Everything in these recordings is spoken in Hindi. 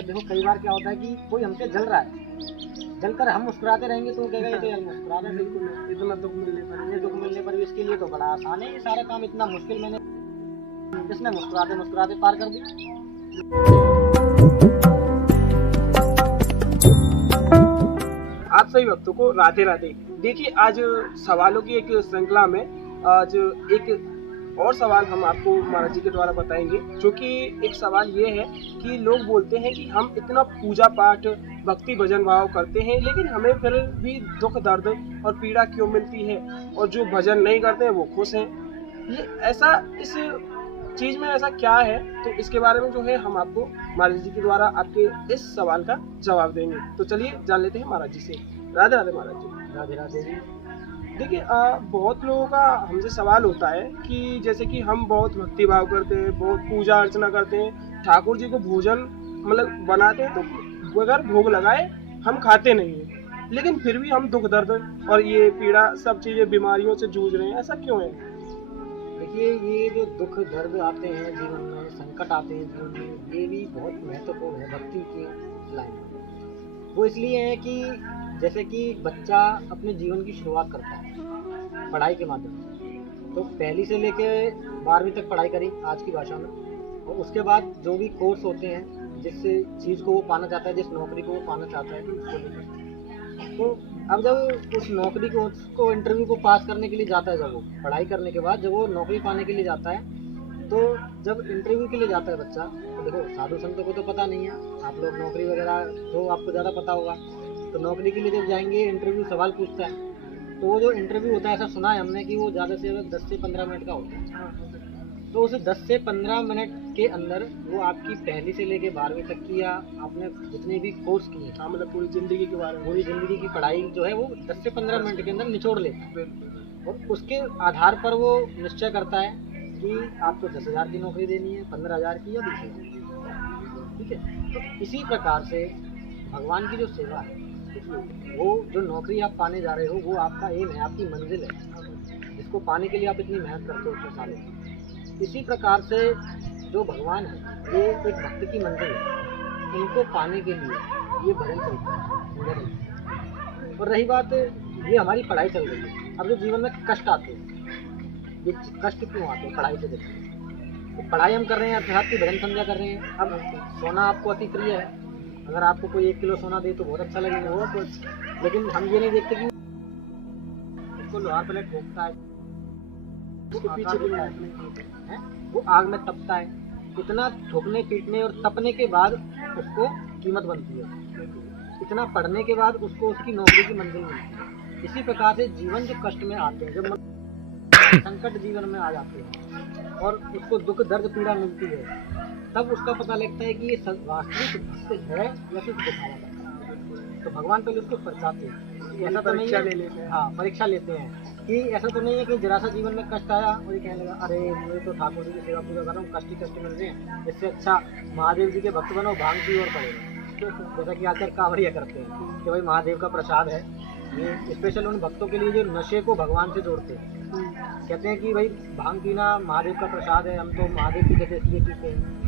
अगर देखो कई बार क्या होता है कि कोई हमसे जल रहा है, जलकर हम मुस्कुराते रहेंगे तो वो कहेगा ये तो यार मुस्कुरा रहा है, बिल्कुल इतना दुख मिलने पर भी इसके लिए तो बड़ा आसान है, ये सारा काम इतना मुश्किल मैंने इसने मुस्कुराते मुस्कुराते पार कर दिया। आप सभी भक्तों को राधे राधे। देखिए, आज सवालों की एक श्रृंखला में आज एक और सवाल हम आपको महाराज जी के द्वारा बताएंगे, जो कि एक सवाल ये है कि लोग बोलते हैं कि हम इतना पूजा पाठ भक्ति भजन भाव करते हैं, लेकिन हमें फिर भी दुख दर्द और पीड़ा क्यों मिलती है, और जो भजन नहीं करते हैं वो खुश हैं। ये ऐसा इस चीज में ऐसा क्या है, तो इसके बारे में जो है हम आपको महाराज जी के द्वारा आपके इस सवाल का जवाब देंगे। तो चलिए जान लेते हैं महाराज जी से। राधे राधे महाराज जी। राधे राधे जी। देखिए, बहुत लोगों का हमसे सवाल होता है कि जैसे कि हम बहुत भक्ति भाव करते हैं, बहुत पूजा अर्चना करते हैं, ठाकुर जी को भोजन मतलब बनाते हैं तो बगैर भोग लगाए हम खाते नहीं हैं, लेकिन फिर भी हम दुख दर्द और ये पीड़ा सब चीजें बीमारियों से जूझ रहे हैं, ऐसा क्यों है? देखिए, ये जो दुख दर्द आते हैं जीवन में, संकट आते हैं जीवन में, ये भी बहुत महत्वपूर्ण है भक्ति की लाइन। वो इसलिए है कि जैसे कि बच्चा अपने जीवन की शुरुआत करता है पढ़ाई के माध्यम से, तो पहली से लेके 12वीं तक पढ़ाई करी आज की भाषा में, और उसके बाद जो भी कोर्स होते हैं जिस चीज़ को वो पाना चाहता है, जिस नौकरी को वो पाना चाहता है, उसको लेकर तो अब जब उस नौकरी को इंटरव्यू को पास करने के लिए जाता है, जब वो पढ़ाई करने के बाद जब वो नौकरी पाने के लिए जाता है, तो जब इंटरव्यू के लिए जाता है बच्चा, तो देखो साधु संतों को तो पता नहीं है, आप लोग नौकरी वगैरह तो आपको ज़्यादा पता होगा। तो नौकरी के लिए जब जाएंगे इंटरव्यू सवाल पूछता है, तो वो जो इंटरव्यू होता है, ऐसा सुना है हमने कि वो ज़्यादा से ज़्यादा 10 से 15 मिनट का होता है। तो उस 10 से 15 मिनट के अंदर वो आपकी पहली से लेके 12वीं तक की या आपने जितने भी कोर्स किए, मतलब पूरी जिंदगी के बारे में, पूरी ज़िंदगी की पढ़ाई जो है वो 10 से 15 मिनट के अंदर निचोड़ लेता है, और उसके आधार पर वो निश्चय करता है कि आपको 10,000 की नौकरी देनी है, 15,000 की या 20,000। ठीक है, तो इसी प्रकार से भगवान की जो सेवा है, वो जो नौकरी आप पाने जा रहे हो, वो आपका एम है, आपकी मंजिल है, जिसको पाने के लिए आप इतनी मेहनत करते हो इतने सालों से। इसी प्रकार से जो भगवान है, ये एक भक्त की मंजिल है, इनको पाने के लिए ये भजन चलता है। और रही बात, ये हमारी पढ़ाई चल रही है, अब जो जीवन में कष्ट आते हैं, ये कष्ट क्यों आते हैं? पढ़ाई से देखते, तो पढ़ाई हम कर रहे हैं, अध्यात्म की भजन संध्या कर रहे हैं। अब सोना आपको अति प्रिय है, अगर आपको कोई 1 किलो सोना दे तो बहुत अच्छा लगेगा, बहुत कुछ, लेकिन हम ये नहीं देखते कि उसको लोहार प्लेट ठोकता है, उसके पीछे भी है, वो आग में तपता है, इतना ठोकने पीटने और तपने के बाद उसको कीमत बनती है, इतना पढ़ने के बाद उसको उसकी नौकरी की मंजिल मिलती है। इसी प्रकार से जीवन जो कष्ट में आते हैं, जब संकट जीवन में आ जाते हैं और उसको दुख दर्द पीड़ा मिलती है, तब उसका पता लगता है कि ये वास्तविक भक्त है या सिर्फ दिखावा करता है। तो भगवान पहले उसको परचाते हैं, ऐसा तो नहीं है, हाँ परीक्षा लेते हैं कि ऐसा तो नहीं है कि जरा सा जीवन में कष्ट आया और ये कहने लगा अरे मुझे तो ठाकुर जी की सेवा पूजा कर रहा हूँ, कष्ट ही कष्ट मिल रहे हैं, इससे अच्छा महादेव जी के भक्त बनो, भांग की ओर पड़ेगा। जैसा कि आजकल कांवड़िया करते हैं कि भाई महादेव का प्रसाद है, ये स्पेशल उन भक्तों के लिए जो नशे को भगवान से जोड़ते हैं, कहते हैं कि भाई भांग पीना महादेव का प्रसाद है, हम तो महादेव पीते थे इसलिए पीते हैं।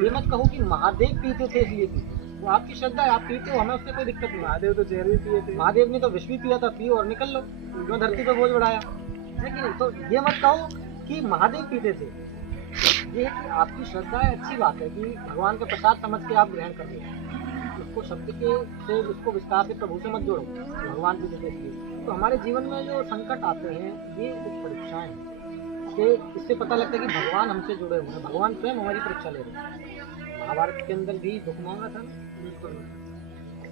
ये मत कहो कि महादेव पीते थे इसलिए पीते, वो आपकी श्रद्धा है, आप पीते हो, हमें उससे कोई दिक्कत नहीं। महादेव तो जहर भी पिए थे, महादेव ने तो विष भी पिया था, पियो और निकल लो, क्यों धरती पर बोझ बढ़ाया है कि नहीं? तो ये मत कहो कि महादेव पीते थे, ये है कि आपकी श्रद्धा है, अच्छी बात है कि भगवान का प्रसाद समझ के आप ग्रहण कर रहे हो, उसको शब्द के से उसको विस्तार से प्रभु से मत जोड़ो, भगवान पीते थे इसलिए। तो हमारे जीवन में जो संकट आते हैं, ये कुछ परीक्षाएं हैं कि इससे पता लगता है कि भगवान हमसे जुड़े हुए हैं, भगवान स्वयं हमारी परीक्षा ले रहे हैं। महाभारत के अंदर भी दुख मांगा था ना, बिल्कुल।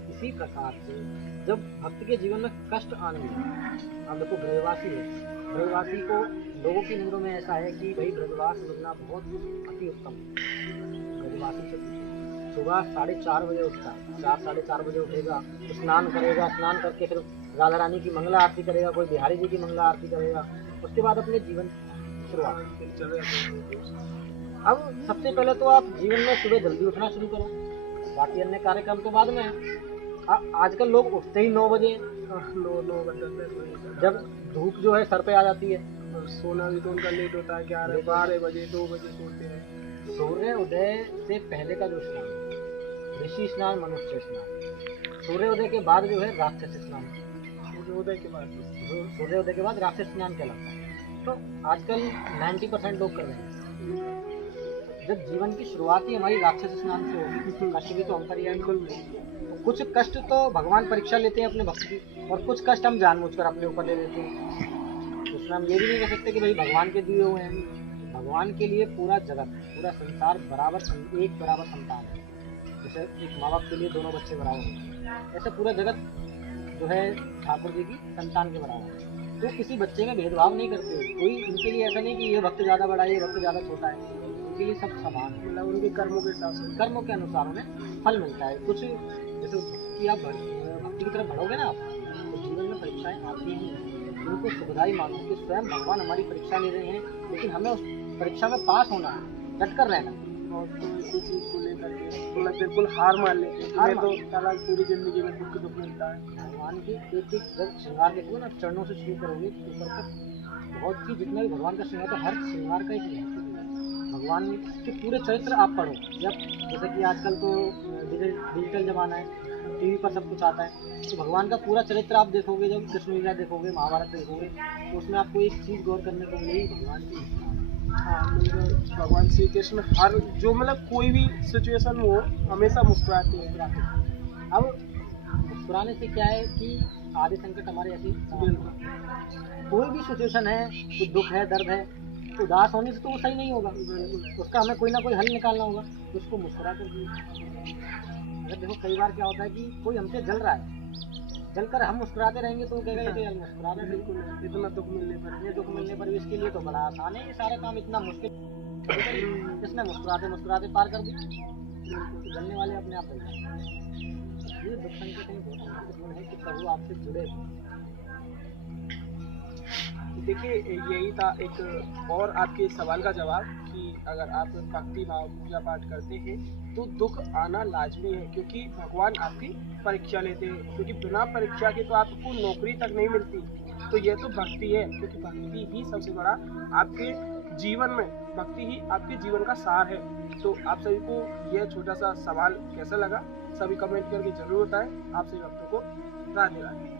इसी प्रकार से जब भक्त के जीवन में कष्ट आने लगे, अब देखो ब्रजवासी है, ब्रजवासी को लोगों की नजरों में ऐसा है कि भाई ब्रजवास मिलना बहुत अति उत्तम है। ब्रजवासी से सुबह 4:30 बजे उठता है, 4 साढ़े 4 बजे उठेगा, स्नान करेगा, स्नान करके फिर राधा रानी की मंगला आरती करेगा, कोई बिहारी जी की मंगला आरती करेगा, उसके बाद अपने जीवन शुरुआत। अब सबसे पहले तो आप जीवन में सुबह जल्दी उठना शुरू करो, बाकी अन्य कार्यक्रम तो बाद में है। आजकल लोग उठते ही 9 बजे, 9 बजे जब धूप जो है सर पे आ जाती है, और सोना भी तो उनका लेट होता है, 11 12 बजे 2 बजे सोते हैं। सूर्य उदय से पहले का जो स्नान, ऋषि स्नान, मनुष्य स्नान। सूर्योदय के बाद जो है राक्षस स्नान। सूर्योदय के बाद सूर्योदय के बाद राक्षस स्नान कहलाता है। तो आजकल 90% लोग कर रहे हैं। जब जीवन की शुरुआत ही हमारी राक्षस स्नान से होगी तो कष्ट भी तो हम पर ही आएंगे। तो कुछ कष्ट तो भगवान परीक्षा लेते हैं अपने भक्त की, और कुछ कष्ट हम जानबूझकर अपने ऊपर ले लेते हैं। तो उसमें हम ये भी नहीं कह सकते कि भाई भगवान के दिए हुए हैं। भगवान के लिए पूरा जगत, पूरा संसार बराबर एक बराबर संतान है। जैसे एक माँ बाप के लिए दोनों बच्चे बराबर हैं, ऐसे पूरा जगत जो है ठाकुर जी की संतान के बराबर है। तो किसी बच्चे में भेदभाव नहीं करते हो। कोई इनके लिए ऐसा नहीं कि ये भक्त ज़्यादा बड़ा है, ये भक्त ज़्यादा छोटा है। इनके लिए सब समान है। मतलब उनके कर्मों के हिसाब से, कर्मों के अनुसार उन्हें फल मिलता है। कुछ जैसे भक्ति आप भक्ति की तरफ बढ़ोगे ना आप, तो जीवन में परीक्षाएं आती ही हैं। उनको सुखदाई मानो कि स्वयं भगवान हमारी परीक्षा ले रहे हैं, लेकिन हमें उस परीक्षा में पास होना है, डट कर रहना है। और तो इसी चीज को लेकर के मतलब बिल्कुल हार मान लेते हैं। हमें तो सारा पूरी जिंदगी में दुख मिलता है। भगवान के एक एक जब श्रृंगार देखोगे ना, चरणों से शुरू करोगे तो ऊपर तक बहुत सी जितना भी भगवान का श्रृंगार, तो हर श्रृंगार का एक महत्व है। भगवान के पूरे चरित्र आप पढ़ो। जब जैसे कि आजकल तो डिजिटल जमाना है, टीवी पर सब कुछ आता है, तो भगवान का पूरा चरित्र आप देखोगे, जब कृष्ण लीला देखोगे, महाभारत देखोगे, तो उसमें आपको एक चीज़ गौर करने को मिलेगी, भगवान की। हाँ, मतलब भगवान श्री कृष्ण हर जो मतलब कोई भी सिचुएशन हो हमेशा मुस्कुराते हैं। अब मुस्कुराने से क्या है कि आधे संकट हमारे ऐसे कोई भी सिचुएशन है, कुछ दुख है, दर्द है, तो उदास होने से तो वो सही नहीं होगा। उसका हमें कोई ना कोई हल निकालना होगा, तो उसको मुस्कुरा कर दिए। अगर देखो कई बार क्या होता है कि कोई हमसे जल रहा है, जलकर हम मुस्कुराते रहेंगे तो वो कहेगा कि यार मुस्कुराना बिल्कुल इतना दुख मिलने पर, इतने दुख मिलने पर भी इसके लिए तो बड़ा आसान है, ये सारा काम इतना मुश्किल, इसने मुस्कुराते मुस्कुराते पार कर दी। तो जलने वाले अपने आप बन जाते। ये दुख संकट में बहुत महत्वपूर्ण है कि प्रभु आपसे जुड़े। देखिए यही था एक और आपके सवाल का जवाब कि अगर आप भक्ति भाव पूजा पाठ करते हैं तो दुख आना लाजमी है, क्योंकि भगवान आपकी परीक्षा लेते हैं। क्योंकि बिना परीक्षा के तो आपको नौकरी तक नहीं मिलती। तो यह तो भक्ति है, क्योंकि भक्ति ही सबसे बड़ा आपके जीवन में, भक्ति ही आपके जीवन का सार है। तो आप सभी को यह छोटा सा सवाल कैसा लगा, सभी कमेंट करके जरूर बताएं। आप सभी भक्तों को राधे राधे।